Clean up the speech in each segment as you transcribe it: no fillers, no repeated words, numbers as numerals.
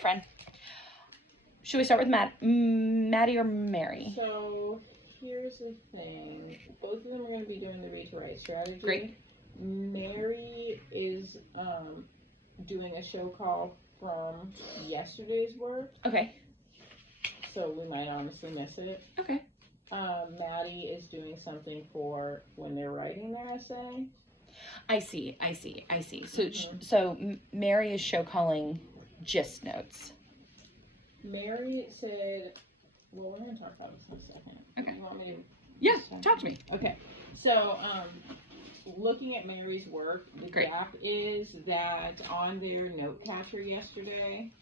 Friend. Should we start with Maddie or Mary? So here's the thing. Both of them are going to be doing the read to write strategy. Great. Mary is doing a show call from yesterday's work. Okay. So we might honestly miss it. Okay. Maddie is doing something for when they're writing their essay. I see. So Mary is show calling gist notes. Mary said, well, we're going to talk about this in a second. Okay. You want me to? Yeah, talk to me. Okay. So, looking at Mary's work, the Great. gap is that on their note catcher yesterday,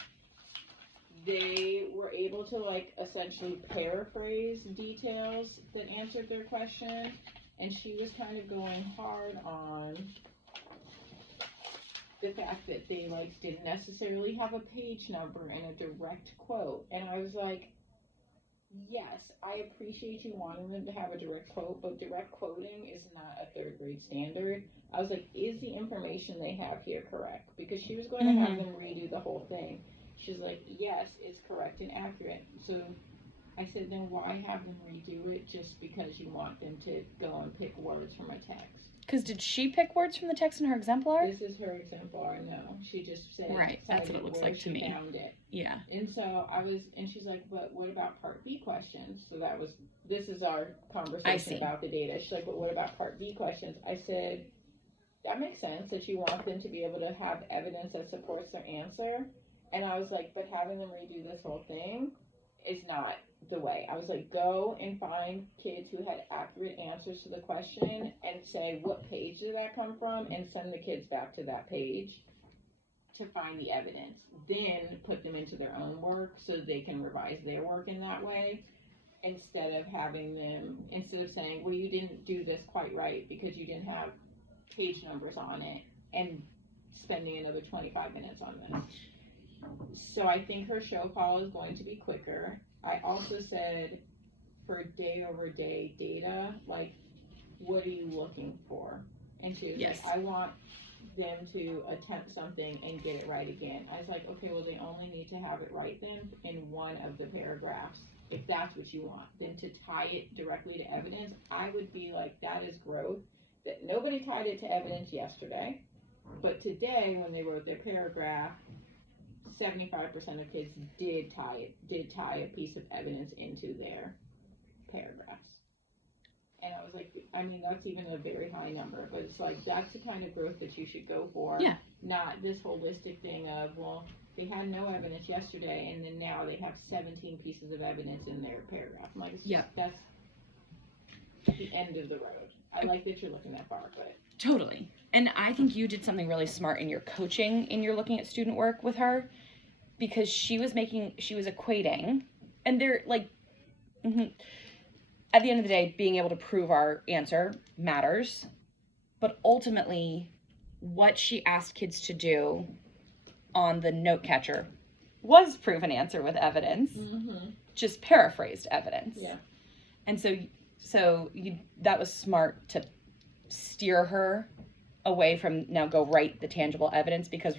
they were able to, like, essentially paraphrase details that answered their question, and she was kind of going hard on the fact that they, like, didn't necessarily have a page number and a direct quote. And I was like, yes, I appreciate you wanting them to have a direct quote, but direct quoting is not a third grade standard. I was like, is the information they have here correct? Because she was going to have them redo the whole thing. She's like, yes, it's correct and accurate. So I said, then why have them redo it just because you want them to go and pick words from a text? Because did she pick words from the text in her exemplar? This is her exemplar. No, she just said right. That's what it looks like to me. Found it. Yeah. And so and she's like, but what about part B questions? So this is our conversation about the data. She's like, but what about part B questions? I said, that makes sense that you want them to be able to have evidence that supports their answer. And I was like, but having them redo this whole thing is not the way. I was like, go and find kids who had accurate answers to the question and say, what page did that come from? And send the kids back to that page to find the evidence. Then put them into their own work so they can revise their work in that way. Instead of saying, well, you didn't do this quite right because you didn't have page numbers on it, and spending another 25 minutes on this. So I think her show call is going to be quicker. I also said for day over day data, like, what are you looking for? And she was like, I want them to attempt something and get it right again. I was like, okay, well, they only need to have it right then in one of the paragraphs. If that's what you want, then to tie it directly to evidence, I would be like, that is growth. That nobody tied it to evidence yesterday, but today when they wrote their paragraph, 75% of kids did tie a piece of evidence into their paragraphs. And I was like, I mean, that's even a very high number, but it's like, that's the kind of growth that you should go for. Yeah. Not this holistic thing of, well, they had no evidence yesterday, and then now they have 17 pieces of evidence in their paragraph. I'm like, that's the end of the road. I like that you're looking that far, but. Totally. And I think you did something really smart in your coaching, in your looking at student work with her, because she was equating, and they're like, at the end of the day, being able to prove our answer matters, but ultimately what she asked kids to do on the note catcher was prove an answer with evidence, just paraphrased evidence. Yeah. And so that was smart to steer her away from now go write the tangible evidence, because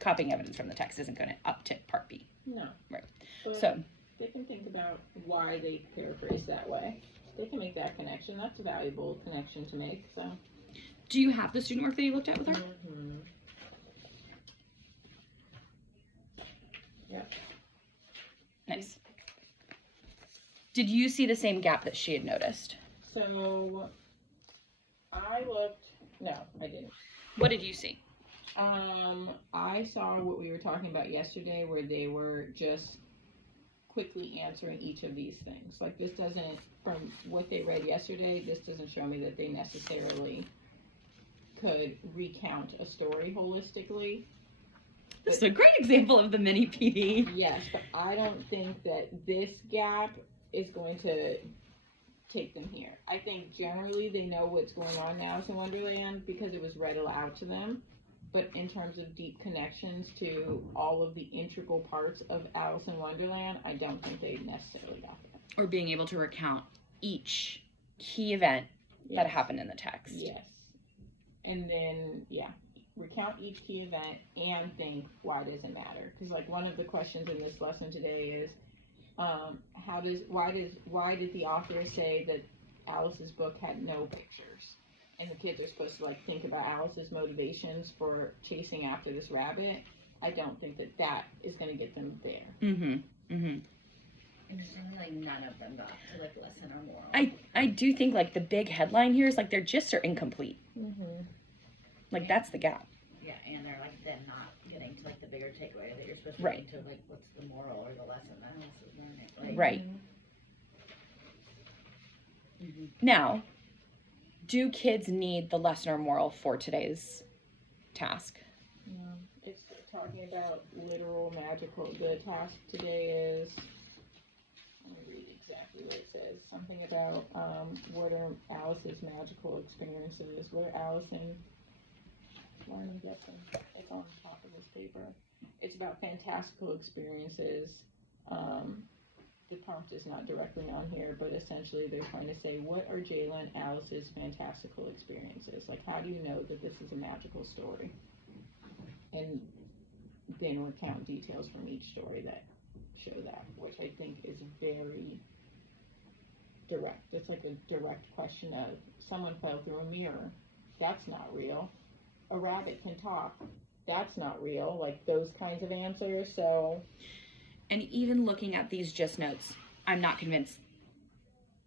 copying evidence from the text isn't going to uptick part B. No. Right. But so they can think about why they paraphrase that way. They can make that connection. That's a valuable connection to make. So. Do you have the student work that you looked at with her? Yep. Nice. Did you see the same gap that she had noticed? So no, I didn't. What did you see? I saw what we were talking about yesterday, where they were just quickly answering each of these things. Like, this doesn't, from what they read yesterday, this doesn't show me that they necessarily could recount a story holistically. This is a great example of the mini PD. Yes, but I don't think that this gap is going to take them here. I think generally they know what's going on in Alice in Wonderland because it was read aloud to them. But in terms of deep connections to all of the integral parts of Alice in Wonderland, I don't think they necessarily got that. Or being able to recount each key event that happened in the text. Yes. And then, recount each key event and think, why does it matter? Because like one of the questions in this lesson today is, why did the author say that Alice's book had no pictures? And the kids are supposed to like think about Alice's motivations for chasing after this rabbit. I don't think that is going to get them there. Interestingly, like none of them got to like lesson or moral. I do think like the big headline here is like their gists are incomplete. Like that's the gap. Yeah, and they're like then not getting to like the bigger takeaway that you're supposed to Right. get to, like what's the moral or the lesson that Alice is learning. Like, Right. Now, do kids need the lesson or moral for today's task? It's talking about literal magical. The task today is, let me read exactly what it says. Something about what are Alice's magical experiences? What are Allison learning? It's on top of this paper. It's about fantastical experiences. The prompt is not directly on here, but essentially they're trying to say, what are Jayla and Alice's fantastical experiences? Like, how do you know that this is a magical story? And then recount details from each story that show that, which I think is very direct. It's like a direct question of, someone fell through a mirror. That's not real. A rabbit can talk. That's not real. Like, those kinds of answers, so... And even looking at these gist notes, I'm not convinced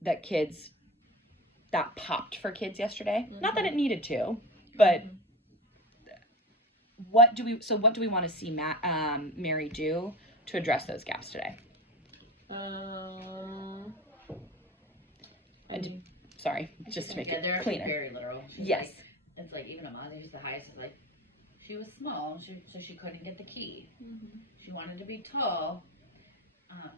that popped for kids yesterday. Not that it needed to, but what do we want to see Mary do to address those gaps today? Sorry, just to make it cleaner. Very literal. Yes. Like, it's like even Amanda, who's the highest, is like, she was small, so she couldn't get the key. She wanted to be tall,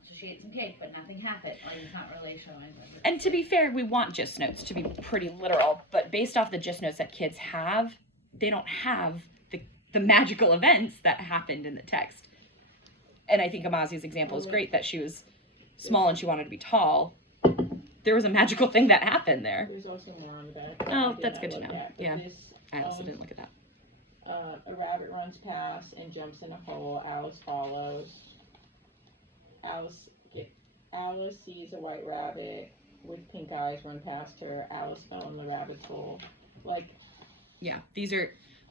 so she ate some cake, but nothing happened. Like, it's not really showing. And to be fair, we want gist notes to be pretty literal, but based off the gist notes that kids have, they don't have the magical events that happened in the text. And I think Amazi's example is great, that she was small and she wanted to be tall. There was a magical thing that happened there. There's also more on the back. Oh, that's good to know. Yeah. This, I also didn't look at that. a rabbit runs past and jumps in a hole. Alice follows. Alice sees a white rabbit with pink eyes run past her. Alice fell in the rabbit's hole. Like, yeah,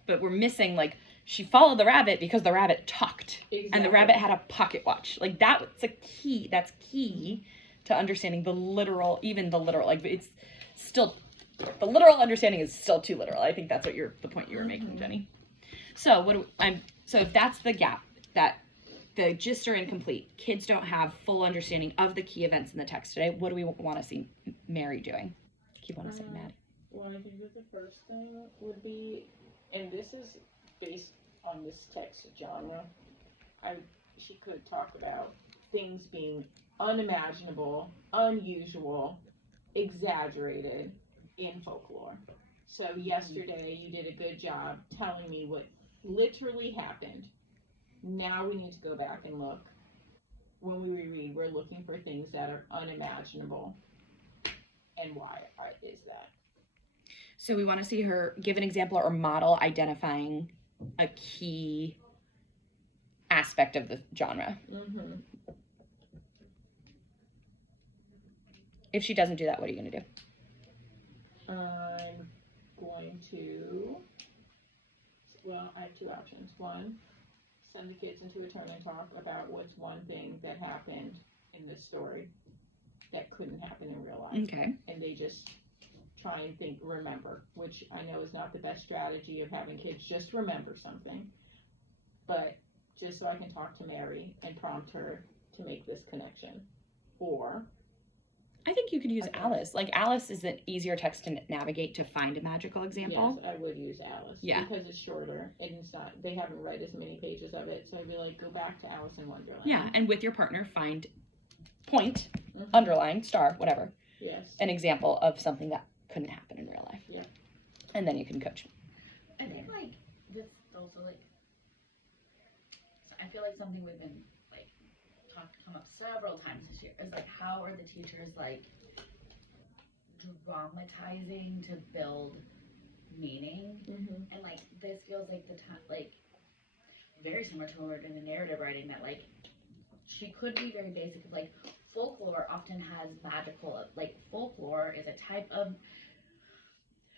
but we're missing, like, she followed the rabbit because the rabbit talked. Exactly. And the rabbit had a pocket watch. Like, that's key to understanding the literal, like, it's still, the literal understanding is still too literal. I think that's the point you were making, Jenny. So so if that's the gap, that the gists are incomplete, kids don't have full understanding of the key events in the text today, what do we want to see Mary doing? Keep on saying Maddie. Well, I think that the first thing would be, and this is based on this text genre, she could talk about things being unimaginable, unusual, exaggerated in folklore. So yesterday you did a good job telling me what literally happened. Now we need to go back and look. When we reread, we're looking for things that are unimaginable. And why is that? So we want to see her give an example or model identifying a key aspect of the genre. If she doesn't do that, what are you going to do? I'm going to, I have two options. One, send the kids into a turn and talk about what's one thing that happened in this story that couldn't happen in real life. Okay. And they just try and remember, which I know is not the best strategy of having kids just remember something, but just so I can talk to Mary and prompt her to make this connection. Or I think you could use Alice. Like, Alice is an easier text to navigate to find a magical example. Yes, I would use Alice. Yeah. Because it's shorter and it's not, they haven't read as many pages of it, so I'd be like, go back to Alice in Wonderland. Yeah, and with your partner, find point, underline, star, whatever. Yes. An example of something that couldn't happen in real life. Yeah. And then you can coach. I think, like, this also, like, I feel like something we've been, like, come up several times this year is, like, how are the teachers, like, dramatizing to build meaning. And like this feels like the time, like very similar to when we're doing the narrative writing, that like she could be very basic. Like folklore often has magical, like folklore is a type of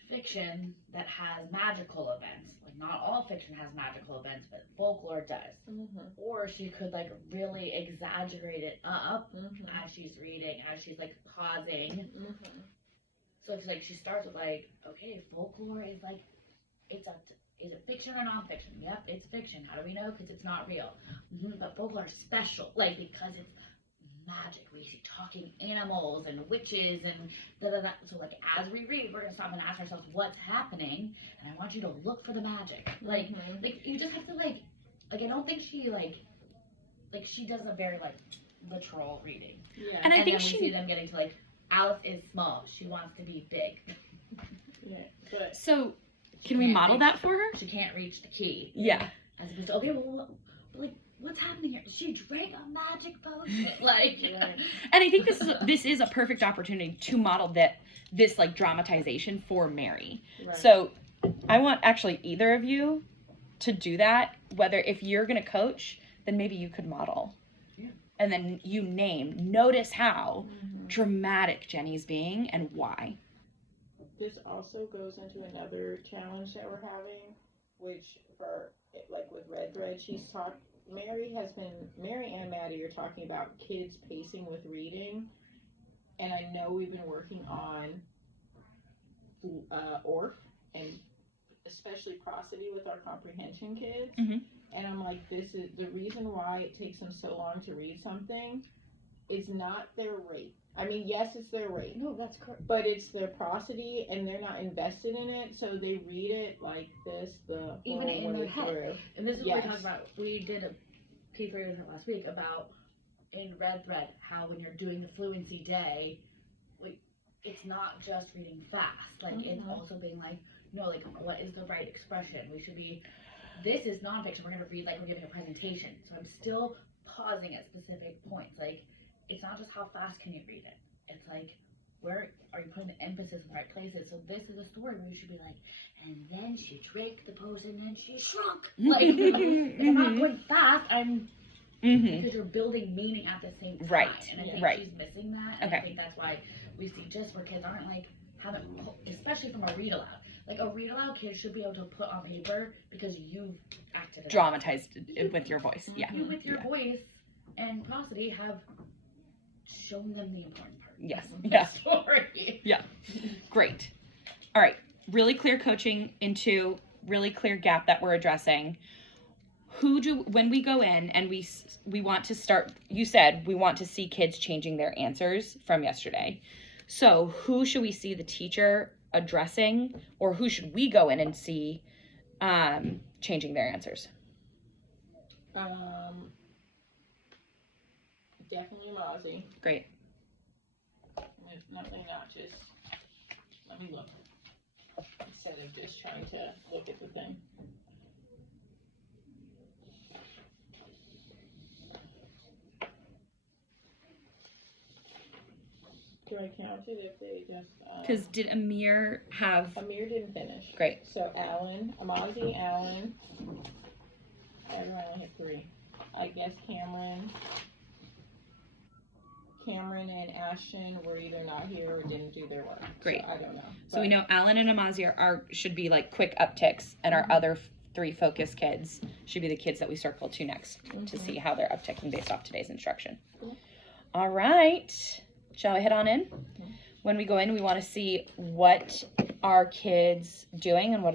fiction that has magical events. Like not all fiction has magical events, but folklore does. Or she could like really exaggerate it up as she's reading, as she's like pausing. So it's like she starts with like, okay, folklore is like, is it fiction or nonfiction? Yep, it's fiction. How do we know? Because it's not real. But folklore is special, like because it's magic. We see talking animals and witches and da. So like as we read, we're gonna stop and ask ourselves what's happening, and I want you to look for the magic. Like you just have to like I don't think she like she does a very like literal reading. Yeah. And I think then we see them getting to like Alice is small. She wants to be big. Yeah. But So can we model that for her? She can't reach the key. Yeah. As opposed to okay, well, like what's happening here? She drank a magic potion. Like, And I think this is a perfect opportunity to model this like dramatization for Mary. Right. So I want actually either of you to do that. Whether if you're gonna coach, then maybe you could model. Yeah. And then you notice how dramatic Jenny's being and why. This also goes into another challenge that we're having, which for like with Red Thread, Mary and Maddie are talking about kids pacing with reading, and I know we've been working on ORF and especially prosody with our comprehension kids, and I'm like, this is the reason why it takes them so long to read something. It's not their rate. I mean, yes, it's their rate. no, that's correct. But it's their prosody, and they're not invested in it, so they read it like this the Even whole in way their head. through. And this is Yes. what we're talking about. We did a K3 with it last week about in Red Thread how when you're doing the fluency day, like it's not just reading fast. Like it's also being like, no, like what is the right expression? We should be. This is nonfiction. We're gonna read like we're giving a presentation. So I'm still pausing at specific points. Like it's not just how fast can you read it. It's like where are you putting the emphasis in the right places? So this is a story where you should be like, and then she drank the potion and then she shrunk. Like if I'm not going fast, I'm because you're building meaning at the same time. Right. And I think Right. she's missing that. And I think that's why we see just where kids aren't like especially from a read aloud. Like a read aloud kid should be able to put on paper because you've acted it out. Dramatized it with your voice. Yeah. You with your voice and prosody have shown them the important part. Yes. Of the Yeah. story. Yeah. Great. All right. Really clear coaching into really clear gap that we're addressing. When we go in and we want to start, you said we want to see kids changing their answers from yesterday. So who should we see the teacher addressing, or who should we go in and see changing their answers? Definitely Mozzie. Great. If nothing, not just let me look instead of just trying to look at the thing. Do I count it if they just? Because did Amir have? Amir didn't finish. Great. So Alan, Mozzie, Alan. I only have 3. I guess Cameron and Ashton were either not here or didn't do their work. Great. So I don't know. So we know Alan and Amazi should be like quick upticks, and our other 3 focus kids should be the kids that we circle to next to see how they're upticking based off today's instruction. All right. Shall we head on in? When we go in, we want to see what our kids doing and what are they